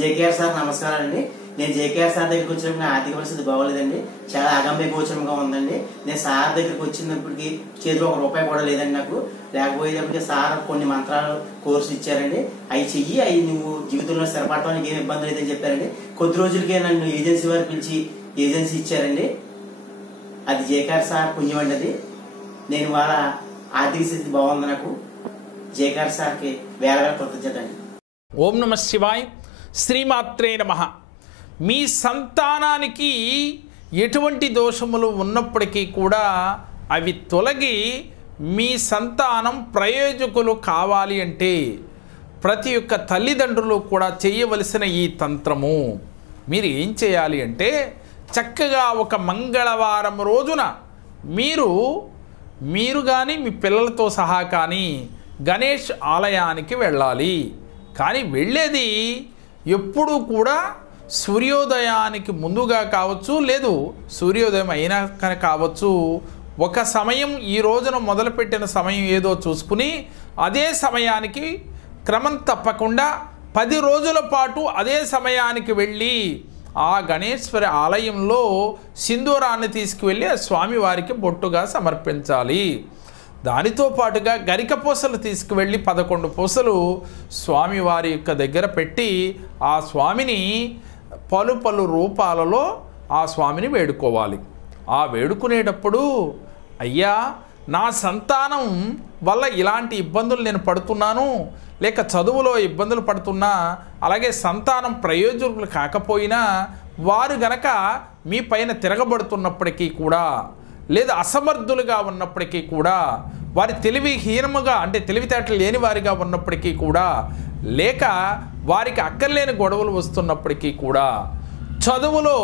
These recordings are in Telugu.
జేకేఆర్ సార్ నమస్కారం అండి. నేను జేకేఆర్ సార్ దగ్గరికి వచ్చినప్పుడు నా ఆర్థిక పరిస్థితి బాగోలేదండి. చాలా అగమ్య గోచరంగా ఉందండి. నేను సార్ దగ్గరికి వచ్చినప్పటికి చేతిలో ₹1 కూడా లేదండి. నాకు లేకపోయేటప్పటికి సార్ కొన్ని మంత్రాలు కోర్సు ఇచ్చారండి. అవి చెయ్యి, అవి నువ్వు జీవితంలో స్థిరపడటానికి ఏం ఇబ్బంది లేదని చెప్పారండి. కొద్ది రోజులకే నన్ను ఏజెన్సీ వారు పిలిచి ఏజెన్సీ ఇచ్చారండి. అది జేకేఆర్ సార్ పుణ్యం అండి. నేను వాళ్ళ ఆర్థిక స్థితి బాగుంది. నాకు జేకేఆర్ సార్కి వేల కృతజ్ఞత అండి. ఓం నమ శివాయ్. శ్రీమాత్రే నమః. మీ సంతానానికి ఎటువంటి దోషములు ఉన్నప్పటికీ కూడా అవి తొలగి మీ సంతానం ప్రయోజకులు కావాలి అంటే ప్రతి ఒక్క తల్లిదండ్రులు కూడా చేయవలసిన ఈ తంత్రము మీరు ఏం చేయాలి అంటే, చక్కగా ఒక మంగళవారం రోజున మీరు కానీ మీ పిల్లలతో సహా కానీ గణేష్ ఆలయానికి వెళ్ళాలి. కానీ వెళ్ళేది ఎప్పుడూ కూడా సూర్యోదయానికి ముందుగా కావచ్చు, లేదు సూర్యోదయం అయినా కానీ కావచ్చు. ఒక సమయం ఈ రోజున మొదలుపెట్టిన సమయం ఏదో చూసుకుని అదే సమయానికి క్రమం తప్పకుండా 10 రోజుల పాటు అదే సమయానికి వెళ్ళి ఆ గణేశ్వరి ఆలయంలో సింధూరాన్ని తీసుకువెళ్ళి ఆ స్వామివారికి బొట్టుగా సమర్పించాలి. దానితో పాటుగా గరిక పూసలు తీసుకువెళ్ళి 11 పూసలు స్వామివారి యొక్క దగ్గర పెట్టి ఆ స్వామిని పలు రూపాలలో ఆ స్వామిని వేడుకోవాలి. ఆ వేడుకునేటప్పుడు, అయ్యా నా సంతానం వల్ల ఇలాంటి ఇబ్బందులు నేను పడుతున్నాను, లేక చదువులో ఇబ్బందులు పడుతున్నా, అలాగే సంతానం ప్రయోజకులు కాకపోయినా వారు గనక మీ పైన తిరగబడుతున్నప్పటికీ కూడా, లేదా అసమర్థులుగా ఉన్నప్పటికీ కూడా, వారి తెలివిహీనముగా అంటే తెలివితేటలు లేని వారిగా ఉన్నప్పటికీ కూడా, లేక వారికి అక్కర్లేని గొడవలు వస్తున్నప్పటికీ కూడా, చదువులో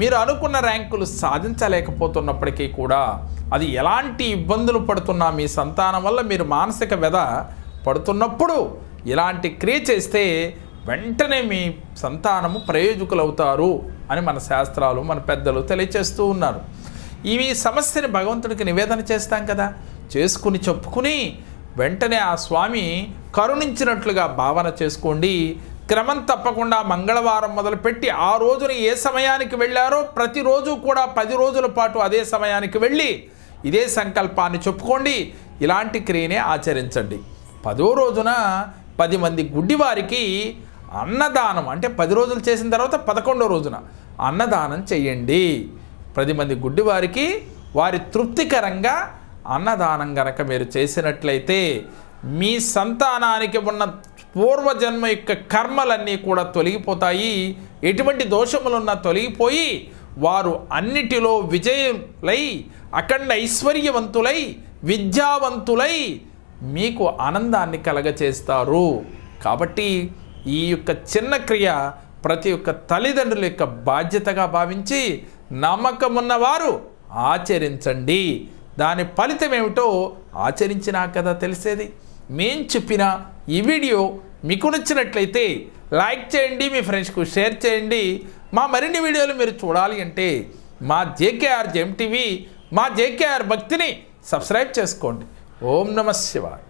మీరు అనుకున్న ర్యాంకులు సాధించలేకపోతున్నప్పటికీ కూడా, అది ఎలాంటి ఇబ్బందులు పడుతున్నా మీ సంతానం వల్ల మీరు మానసిక వ్యధ పడుతున్నప్పుడు ఇలాంటి క్రియ చేస్తే వెంటనే మీ సంతానము ప్రయోజకులు అవుతారు అని మన శాస్త్రాలు, మన పెద్దలు తెలియచేస్తూ ఉన్నారు. ఈ సమస్యని భగవంతుడికి నివేదన చేస్తాం కదా, చేసుకుని చెప్పుకుని వెంటనే ఆ స్వామి కరుణించినట్లుగా భావన చేసుకోండి. క్రమం తప్పకుండా మంగళవారం మొదలుపెట్టి ఆ రోజున ఏ సమయానికి వెళ్ళారో ప్రతిరోజు కూడా 10 రోజుల పాటు అదే సమయానికి వెళ్ళి ఇదే సంకల్పాన్ని చెప్పుకోండి. ఇలాంటి క్రియనే ఆచరించండి. 10వ రోజున 10 మంది గుడ్డివారికి అన్నదానం, అంటే 10 రోజులు చేసిన తర్వాత 11వ రోజున అన్నదానం చెయ్యండి. 10 మంది గుడ్డివారికి వారి తృప్తికరంగా అన్నదానం గనక మీరు చేసినట్లయితే మీ సంతానానికి ఉన్న పూర్వజన్మ యొక్క కర్మలన్నీ కూడా తొలగిపోతాయి. ఎటువంటి దోషములున్నా తొలగిపోయి వారు అన్నిటిలో విజయులై, అఖండ ఐశ్వర్యవంతులై, విద్యావంతులై మీకు ఆనందాన్ని కలగచేస్తారు. కాబట్టి ఈ యొక్క చిన్న క్రియ ప్రతి ఒక్క తల్లిదండ్రుల యొక్క బాధ్యతగా భావించి నమ్మకమున్నవారు ఆచరించండి. దాని ఫలితం ఏమిటో ఆచరించినా కదా తెలిసేది. మేం చెప్పిన ఈ వీడియో మీకు నచ్చినట్లయితే లైక్ చేయండి, మీ ఫ్రెండ్స్కు షేర్ చేయండి. మా మరిన్ని వీడియోలు మీరు చూడాలి అంటే మా జేకేఆర్ జెమ్ టీవీ, మా జేకేఆర్ భక్తిని సబ్స్క్రైబ్ చేసుకోండి. ఓం నమః శివాయ.